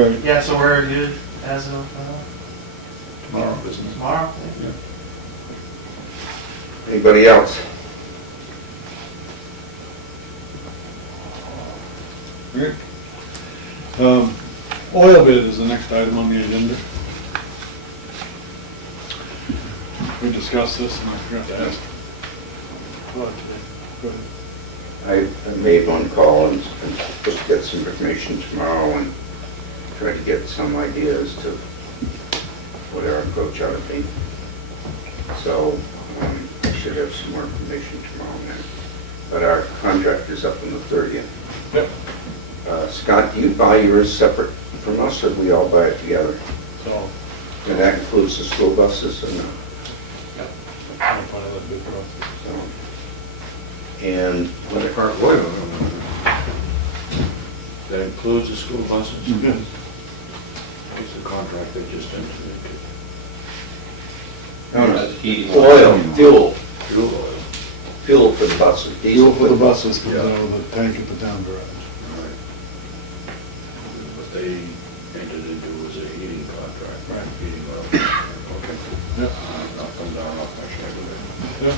Right. Yeah, so we're good as of Tomorrow, isn't it? tomorrow. Yeah. Anybody else? Right. Oil bid is the next item on the agenda. We discussed this and I forgot to ask Todd today. Go ahead. I made one call and supposed to get some information tomorrow and try to get some ideas to what our approach ought to be. So I should have some more information tomorrow night. But our contract is up on the 30th. Yep. Scott, do you buy yours separate from us, or do we all buy it together? So, And that includes the school buses or no? I'm part of that bid process. So, and When the car, wait a minute. That includes the school buses? Yes. It's a contract they just entered into. oil, fuel, Fuel oil. fuel for the buses, diesel Fuel for the buses comes Yeah. out of the tank at the town garage. Right. What they entered into was a heating contract. Right. Heating oil. Okay. Yep. I'll come down off my schedule. Yeah.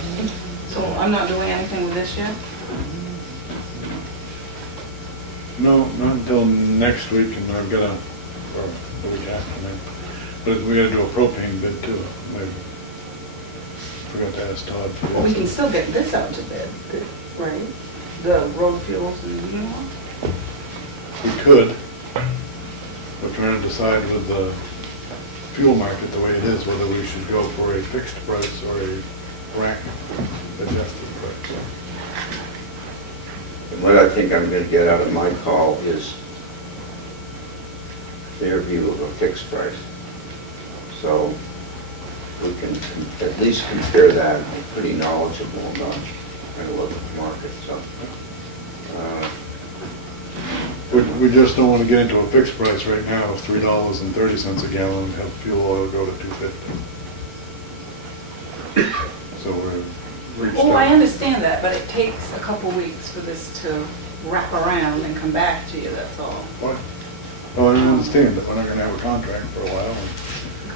So I'm not doing anything with this yet? No, not until next week, and I've got a, or the week after, maybe. But we gotta do a propane bid too, maybe. Forgot to ask Todd. Well, we can still get this out to bid, right? The road fuels and, you know? We could. We're trying to decide with the fuel market the way it is, whether we should go for a fixed price or a bracket adjusted price. And what I think I'm going to get out of my call is their view of a fixed price. So we can at least compare that and be pretty knowledgeable about kind of look at the market. So We just don't want to get into a fixed price right now of $3.30 a gallon and have fuel oil go to $2.50. So we're reached Oh, I out. understand that, but it takes a couple weeks for this to wrap around and come back to you, that's all. What? Oh, I understand that we're not going to have a contract for a while.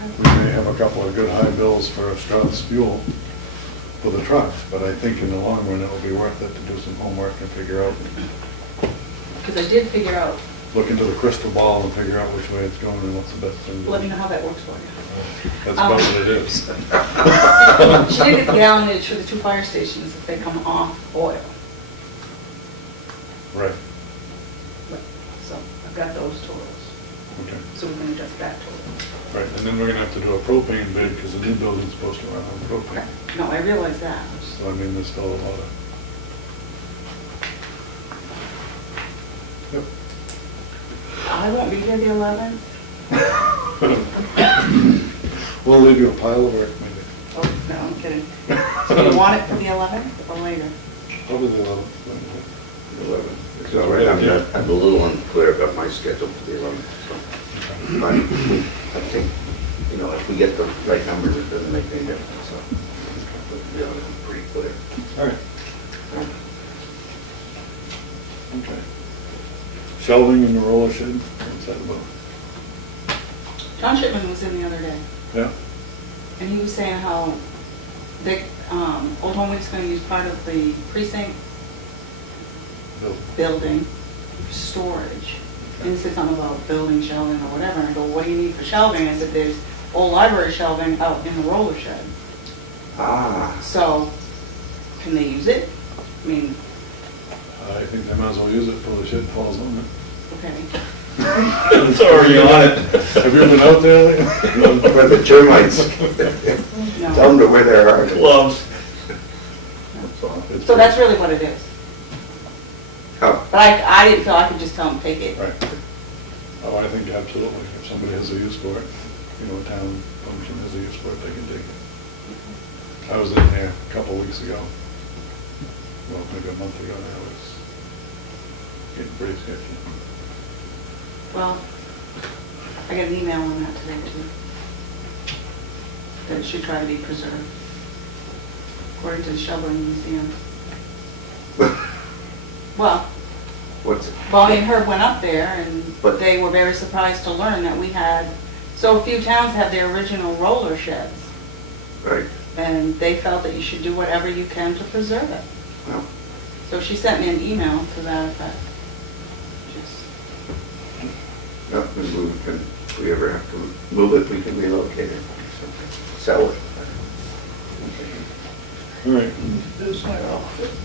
And we may have a couple of good high bills for Strauss fuel for the trucks, but I think in the long run it will be worth it to do some homework and figure out, Because I did figure out, look into the crystal ball and figure out which way it's going and what's the best thing to do. let me know how that works for you. That's about what it is. She did get the gallonage for the 2 fire stations if they come off oil. Right, So I've got those totals. okay. So we can adjust that total. Right, and then we're going to have to do a propane bid because the new building's supposed to run on propane. No, I realize that. So I mean, there's still a lot of... Yep. I won't be here the 11th. We'll leave you a pile of work, maybe. Oh, no, I'm kidding. So you want it for the 11th or later? Probably the 11th. 11. It's all right. I'm a little unclear about my schedule for the 11th. So. But I think, you know, if we get the right numbers, it doesn't make any difference. So we'll be pretty clear. All right. Okay. Shelving in the roller shed, what's that about? John Shipman was in the other day, Yeah? and he was saying how they, Old Home Week's going to use part of the precinct building for storage. And he said something about building shelving or whatever, and I go, what do you need for shelving? I said, there's old library shelving out in the roller shed. Ah. So, can they use it? I mean, I think they might as well use it before the shed falls on it. okay. It's already on it. Have you been out there lately? Where the termites. No. Tell them to wear their hard gloves. So that's really what it is. Oh. But I didn't feel I could just tell them, take it. Right. Oh, I think absolutely. If somebody has a use for it, you know, a town function has a use for it, they can take it. I was in there a couple of weeks ago. Well, maybe a month ago now. It's getting pretty sketchy. Well, I got an email on that today too. That it should try to be preserved, according to the Shoveling Museum. Well, What's, Bonnie and Herb went up there, and But- they were very surprised to learn that we had, so few towns have their original roller sheds, right, and they felt that you should do whatever you can to preserve it. well, So she sent me an email to that effect. Just- no, maybe we can, if we ever have to move it, we can relocate it, sell it. All right.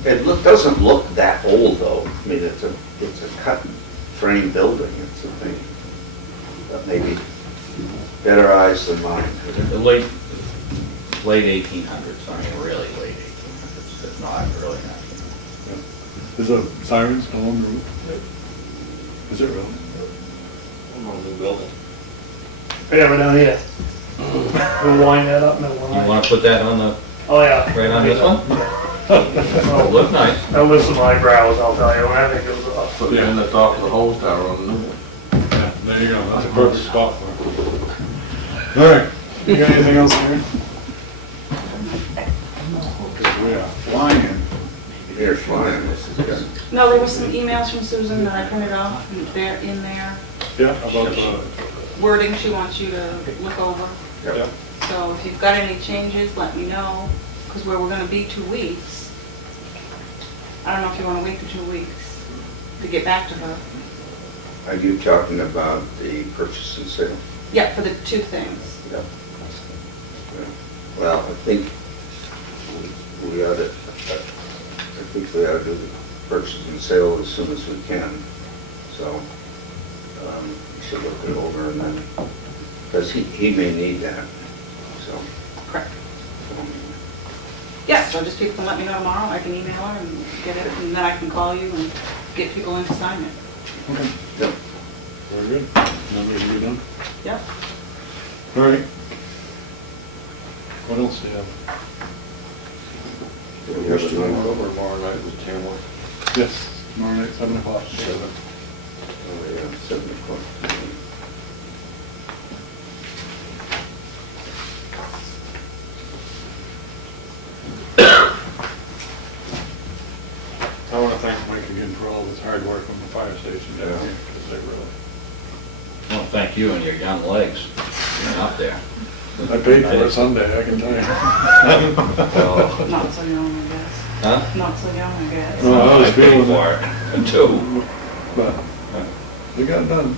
It doesn't look that old though. I mean, it's a cut frame building, it's a thing. But maybe better eyes than mine. The late 1800s, I mean, really late 1800s, if not early 1900s. Is the siren still on the roof? Is it really? I'm on a new building. Yeah, we're down here. We'll wind that up and then we'll. You want to put that on the, Oh, yeah. right on this one? Oh, Look nice. that was some eyebrows, I'll tell you, when I think it was up. Put it in the top of the hose tower on the new one. Yeah, there you go, that's a perfect spot for it. All right, you got anything else here? Okay, we are flying. You're flying, this is good. No, there were some emails from Susan that I printed off, and they're in there. Yeah, about the, Wording she wants you to look over. yeah, So if you've got any changes, let me know, because where we're gonna be 2 weeks, I don't know if you wanna wait for 2 weeks to get back to her. Are you talking about the purchase and sale? Yeah, for the 2 things. Yep. Well, I think we ought to, do the purchase and sale as soon as we can. So, we should look it over and then, because he may need that, so. Correct. Yeah, so just people can let me know tomorrow, I can email her and get it, and then I can call you and get people in to sign it. okay, Yep. very good. Numbers are done. Yep. All right. What else do you have? We have a new Over tomorrow night with Tamworth. Yes, tomorrow night, 7 o'clock. 7. Oh, yeah, 7 o'clock. I want to thank Mike again for all his hard work on the fire station down here, because they really, Well, thank you and your young legs being up there. I paid for it Sunday, I can tell you. Well, Not so young, I guess. huh? Not so young, I guess. No, I was I paid feeling for it, too. But we got it done.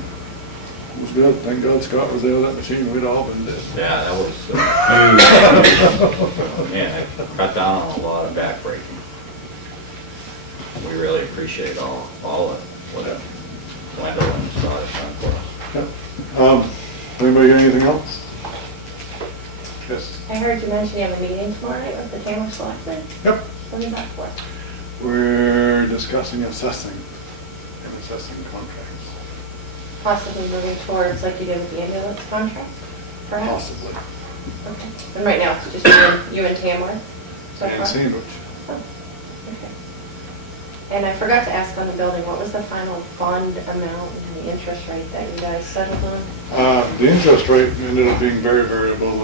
It was good. Thank God Scott was there with that machine. We'd all been dead. Yeah, that was huge. Man, it cut down on a lot of backbreaking. We really appreciate all of what Wendell and Scott have done for us. Yep. Anybody got anything else? Yes. I heard you mention you have a meeting tomorrow night with the Tamworth Selectmen. Yep. What is that for? We're discussing assessing contracts. Possibly moving towards like you did with the ambulance contract, perhaps? Possibly. Okay. And right now it's just you and Tamworth so far? And Sandwich. Oh, okay. And I forgot to ask on the building, what was the final bond amount and the interest rate that you guys settled on? The interest rate ended up being very variable.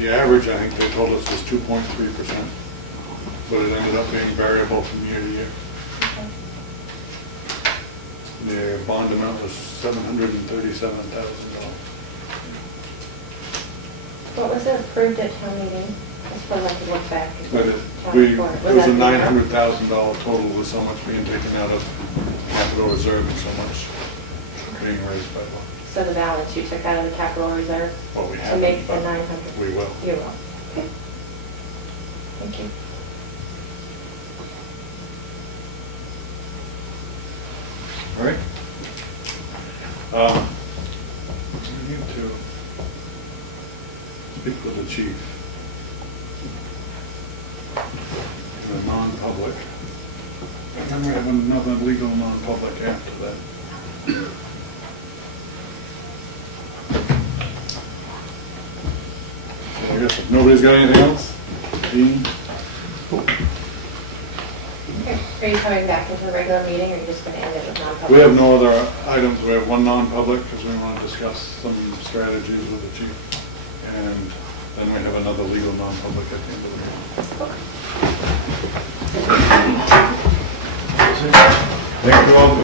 The average, I think they told us, was 2.3%. But it ended up being variable from year to year. Okay. The bond amount was $737,000. What was it approved at town meeting? Just for like a look back. at But the town it report. was a that the amount? $900,000 total with so much being taken out of capital reserve and so much being raised by law. So the balance you took out of the capital reserve Well, we to haven't, make the but 900? we will. You will. Okay. Thank you. All right. We need to speak with the chief in a non-public. And then we have another legal non-public after that. So I guess if nobody's got anything else, Dean? Okay. Are you coming back into the regular meeting, or are you just going to end it with non-public? We have no other items. We have one non-public because we want to discuss some strategies with the chief. And then we have another legal non-public at the end of the meeting. Okay. Thank you all.